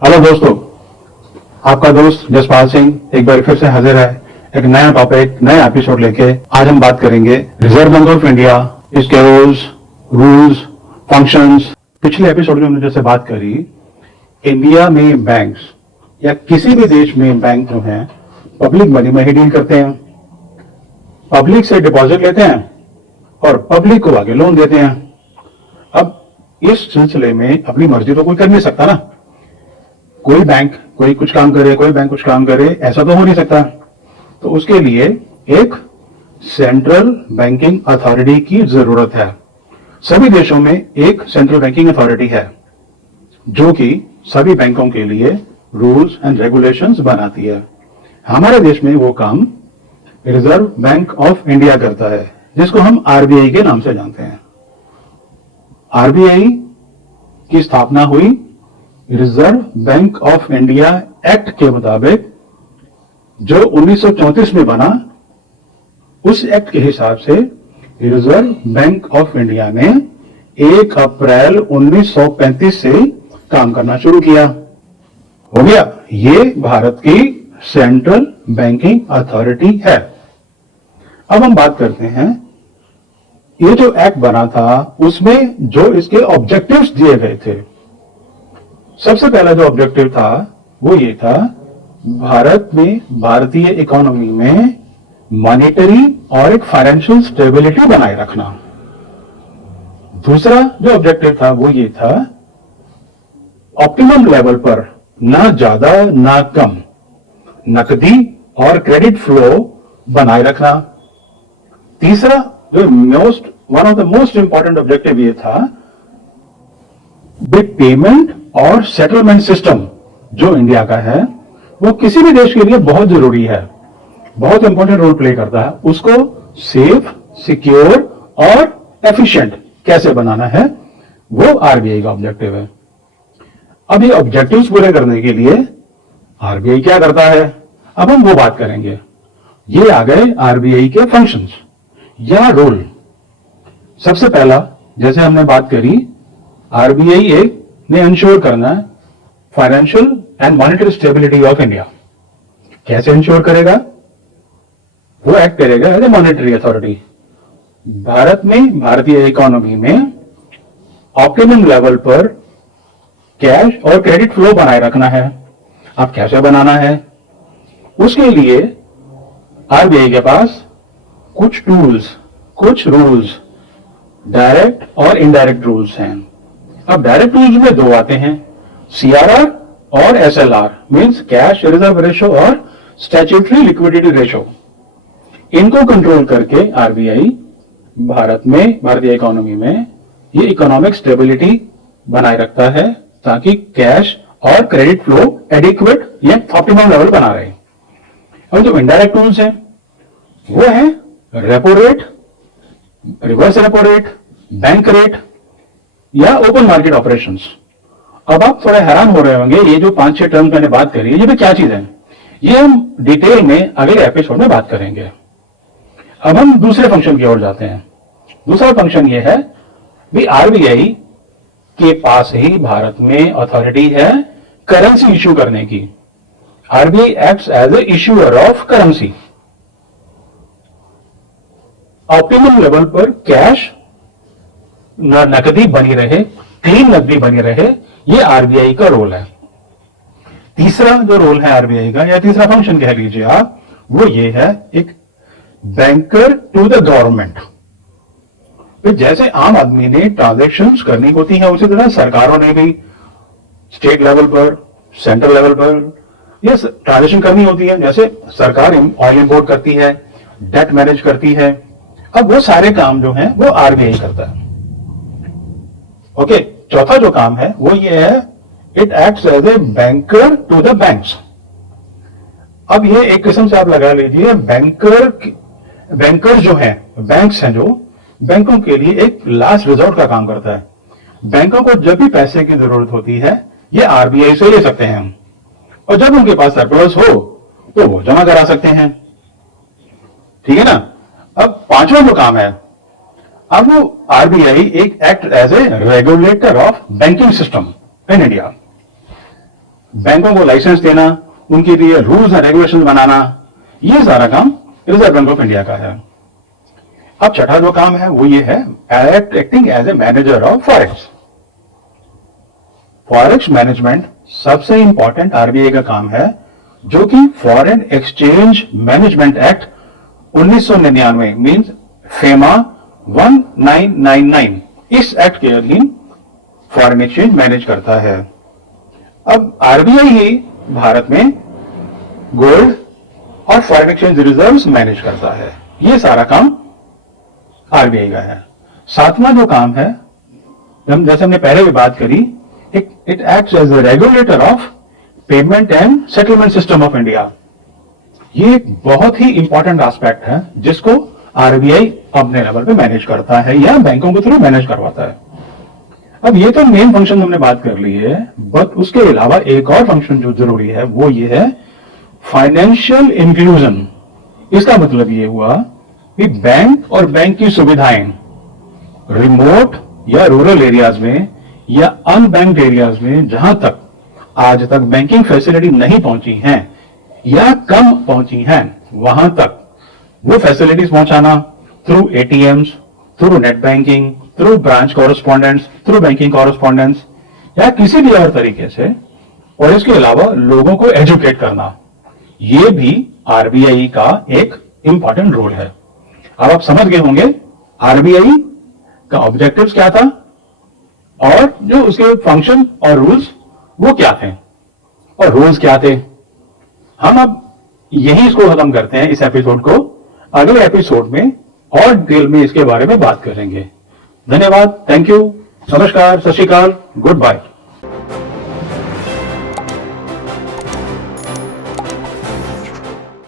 Hello दोस्तों, आपका दोस्त जसपाल सिंह एक बार फिर से हाजिर है एक नया टॉपिक, नया एपिसोड लेके। आज हम बात करेंगे रिजर्व बैंक ऑफ इंडिया, इसके रूल्स, फंक्शंस। पिछले एपिसोड में हमने जैसे बात करी, इंडिया में बैंक्स या किसी भी देश में बैंक जो है पब्लिक मनी में ही डील करते हैं, पब्लिक से डिपॉजिट लेते हैं और पब्लिक को आगे लोन देते हैं। अब इस सिलसिले में अपनी मर्जी तो कोई कर नहीं सकता ना। कोई बैंक कोई कुछ काम करे, कोई बैंक कुछ काम करे, ऐसा तो हो नहीं सकता। तो उसके लिए एक सेंट्रल बैंकिंग अथॉरिटी की जरूरत है। सभी देशों में एक सेंट्रल बैंकिंग अथॉरिटी है जो कि सभी बैंकों के लिए रूल्स एंड रेगुलेशंस बनाती है। हमारे देश में वो काम रिजर्व बैंक ऑफ इंडिया करता है, जिसको हम आरबीआई के नाम से जानते हैं। आरबीआई की स्थापना हुई reserve bank of India act के मुताबिक, जो 1934 में बना। उस एक्ट के हिसाब से रिजर्व बैंक ऑफ इंडिया ने 1 अप्रैल 1935 से काम करना शुरू किया। हो गया, ये भारत की सेंट्रल बैंकिंग अथॉरिटी है। अब हम बात करते हैं, ये जो एक्ट बना था उसमें जो इसके ऑब्जेक्टिव्स दिए गए थे। सबसे पहला जो ऑब्जेक्टिव था वो ये था, भारत में, भारतीय इकोनॉमी में मॉनेटरी और एक फाइनेंशियल स्टेबिलिटी बनाए रखना। दूसरा जो ऑब्जेक्टिव था वो ये था, ऑप्टिमम लेवल पर ना ज्यादा ना कम नकदी और क्रेडिट फ्लो बनाए रखना। तीसरा जो one of the most important objective ये था, पेमेंट और सेटलमेंट सिस्टम जो इंडिया का है वो किसी भी देश के लिए बहुत जरूरी है, बहुत इंपॉर्टेंट रोल प्ले करता है। उसको सेफ, सिक्योर और एफिशिएंट कैसे बनाना है, वो आरबीआई का ऑब्जेक्टिव है। अब ये ऑब्जेक्टिव्स पूरे करने के लिए आरबीआई क्या करता है, अब हम वो बात करेंगे। ये आ गए आरबीआई के फंक्शंस या रोल। सबसे पहला, जैसे हमने बात करी, आरबीआई एक ने इंश्योर करना है financial and monetary stability of India. कैसे इंश्योर करेगा, वो एक्ट करेगा as a monetary authority. Bharat में, भारतीय इकोनॉमी में ऑप्टिमम लेवल पर कैश और क्रेडिट फ्लो बनाए रखना है। अब कैसे बनाना है, उसके लिए आरबीआई के पास कुछ टूल्स, कुछ रूल्स, डायरेक्ट और इनडायरेक्ट रूल्स हैं। अब डायरेक्ट रूल्स में दो आते हैं, सीआरआर और SLR, means cash reserve ratio और स्टैट्यूटरी लिक्विडिटी रेशो। इनको कंट्रोल करके आरबीआई भारत में, भारतीय इकोनॉमी में ये इकोनॉमिक स्टेबिलिटी बनाए रखता है, ताकि कैश और क्रेडिट फ्लो एडिक्वेट या ऑप्टिमम लेवल बना रहे। और जो इनडायरेक्ट रूल्स हैं वो है repo rate, reverse repo rate, bank rate या ओपन मार्केट ऑपरेशंस। अब आप थोड़े हैरान हो रहे होंगे, ये जो 5-6 टर्म मैंने बात करी है, ये भी क्या चीज है, ये हम डिटेल में अगले एपिसोड में बात करेंगे। अब हम दूसरे फंक्शन की ओर जाते हैं। दूसरा फंक्शन ये है भी, आरबीआई के पास ही भारत में अथॉरिटी है करेंसी इश्यू करने की। RBI acts as a issuer of currency. Optimum level पर कैश नकदी बनी रहे, क्लीन नकदी बनी रहे, ये आरबीआई का रोल है। तीसरा जो रोल है आरबीआई का, या तीसरा फंक्शन कह लीजिए आप, वो ये है एक बैंकर टू द गवर्नमेंट। जैसे आम आदमी ने ट्रांजैक्शंस करनी होती है, उसी तरह सरकारों ने भी स्टेट लेवल पर, सेंट्रल लेवल पर ये ट्रांजैक्शन करनी होती है। जैसे सरकार ऑयल इंपोर्ट करती है, डेट मैनेज करती है। अब वो सारे काम जो हैं वो आरबीआई करता है। ओके, चौथा जो काम है वो ये है, it acts as a banker to the banks. अब ये एक किस्म से आप लगा लीजिए, बैंकर जो हैं, बैंक्स हैं, जो बैंकों के लिए एक लास्ट रिजॉर्ट का काम करता है। बैंकों को जब भी पैसे की जरूरत होती है, ये आरबीआई से ले सकते हैं, और जब उनके पास सरप्लस हो तो वो जमा करा सकते हैं। ठीक है ना। अब पांचवा जो काम है, अब वो आरबीआई एक act as a regulator of banking system in India. बैंकों को लाइसेंस देना, उनके लिए रूल्स एंड रेगुलेशन बनाना, ये सारा काम रिजर्व बैंक ऑफ इंडिया का है। अब छठा जो काम है वो ये है acting as a manager of forex. Forex management सबसे इंपॉर्टेंट आरबीआई का काम है, जो कि foreign exchange management act 1999 means FEMA 1999, इस एक्ट के अधीन फॉरेन एक्सचेंज मैनेज करता है। अब आरबीआई ही भारत में गोल्ड और फॉरेन एक्सचेंज रिजर्व्स मैनेज करता है। ये सारा काम आरबीआई का है। सातवां जो काम है, जैसे हमने पहले भी बात करी, it acts as a regulator of payment and settlement system of India. ये एक बहुत ही इंपॉर्टेंट एस्पेक्ट है जिसको आरबीआई अपने लेवल पे मैनेज करता है या बैंकों के थ्रू मैनेज करवाता है। अब ये तो मेन फंक्शन हमने बात कर ली है, बट उसके अलावा एक और फंक्शन जो जरूरी है वो ये है फाइनेंशियल इंक्लूजन। इसका मतलब ये हुआ कि बैंक और बैंक की सुविधाएं रिमोट या रूरल एरियाज में या अनबैंक्ड एरियाज में जहां तक आज तक बैंकिंग फैसिलिटी नहीं पहुंची हैं या कम पहुंची हैं, वहां तक वो फैसिलिटीज पहुंचाना through ATMs, through net banking, through branch correspondents, through banking correspondents या किसी भी और तरीके से, और इसके अलावा लोगों को एजुकेट करना, ये भी आरबीआई का एक इंपॉर्टेंट रोल है। अब आप समझ गए होंगे आरबीआई का ऑब्जेक्टिव्स क्या था और जो उसके फंक्शन और रूल्स वो क्या थे और रूल्स क्या थे। हम अब यही इसको खत्म करते हैं इस एपिसोड को। अगले एपिसोड में और डिटेल में इसके बारे में बात करेंगे। धन्यवाद, थैंक यू, नमस्कार, सत श्री अकाल, गुड बाय।